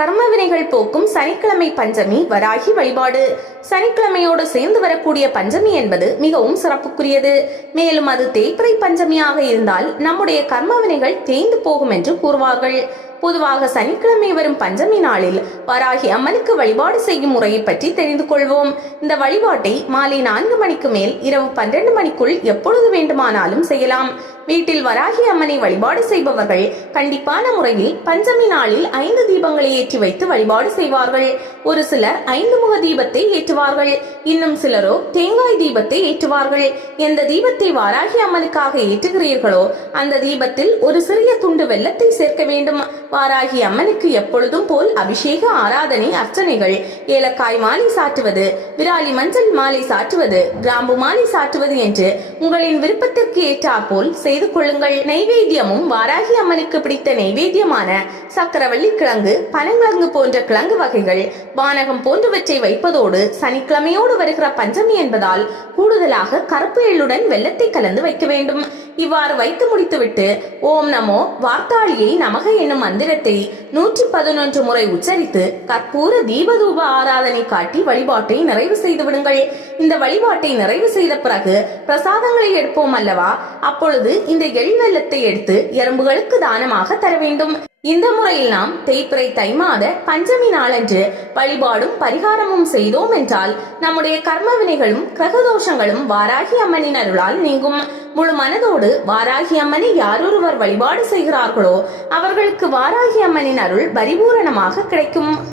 கர்ம வினைகள் போக்கும் சனிக்கிழமை பஞ்சமி வராகி வழிபாடு. சனிக்கிழமையோடு சேர்ந்து வரக்கூடிய பஞ்சமி என்பது மிகவும் சிறப்புக்குரியது. மேலும் அது தேய்பிறை பஞ்சமியாக இருந்தால் நம்முடைய கர்ம வினைகள் தேய்ந்து போகும் என்று கூறுவார்கள். பொதுவாக சனிக்கிழமை வரும் பஞ்சமி நாளில் வராகி அம்மனுக்கு வழிபாடு செய்யும் முறையை பற்றி தெரிந்து கொள்வோம். இந்த வழிபாட்டை மாலை 4 மணிக்கு மேல் இரவு 12 மணிக்குள் எப்பொழுது வேண்டுமானாலும் செய்யலாம். வீட்டில் வராகி அம்மனை வழிபாடு செய்பவர்கள் கண்டிப்பான முறையில் பஞ்சமி நாளில் 5 தீபங்களை ஏற்றி வைத்து வழிபாடு செய்வார்கள். ஒரு சிலர் 5 முக தீபத்தை ஏற்றுவார்கள். இன்னும் சிலரோ தேங்காய் தீபத்தை ஏற்றுவார்கள். எந்த தீபத்தை வராகி அம்மனுக்காக ஏற்றுகிறீர்களோ அந்த தீபத்தில் ஒரு சிறிய துண்டு வெல்லத்தை சேர்க்க வேண்டும். வாராகி அம்மனுக்கு எப்பொழுதும் போல் அபிஷேக ஆராதனை அர்ச்சனைகள், ஏலக்காய் மாலை சாற்றுவது, விராலி மஞ்சள் மாலை சாற்றுவது, கிராம்பு மாலை சாற்றுவது என்று உங்களின் விருப்பத்திற்கு ஏற்றாற்போல் செய்து கொள்ளுங்கள். நைவேத்தியமும் வாராகி அம்மனுக்கு பிடித்த நைவேத்தியமான சக்கரவள்ளி கிழங்கு, பனங்கிழங்கு போன்ற கிழங்கு வகைகள், வானகம் போன்றவற்றை வைப்பதோடு சனிக்கிழமையோடு வருகிற பஞ்சமி என்பதால் கூடுதலாக கருப்பு எள்ளுடன் வெல்லத்தை கலந்து வைக்க வேண்டும். இவ்வாறு வைத்து முடித்துவிட்டு ஓம் நமோ வார்த்தாளியை நமக என்னும் மந்திரத்தை 111 முறை உச்சரித்து கற்பூர தீபதூப ஆராதனை காட்டி வழிபாட்டை நிறைவு செய்து விடுங்கள். இந்த வழிபாட்டை நிறைவு செய்த பிறகு பிரசாதங்களை எடுப்போம் அல்லவா, அப்பொழுது இந்த எள் வெல்லத்தை எடுத்து எறும்புகளுக்கு தானமாக தர வேண்டும். இந்த முறையில் நாம் தேய்பிறை தை மாத பஞ்சமி நாளன்று வழிபாடும் பரிகாரமும் செய்தோம் என்றால் நம்முடைய கர்ம வினைகளும் கிரகதோஷங்களும் வாராகி அம்மனின் அருளால் நீங்கும். முழு மனதோடு வாராகி அம்மனை யாரொருவர் வழிபாடு செய்கிறார்களோ அவர்களுக்கு வாராகி அம்மனின் அருள் பரிபூரணமாக கிடைக்கும்.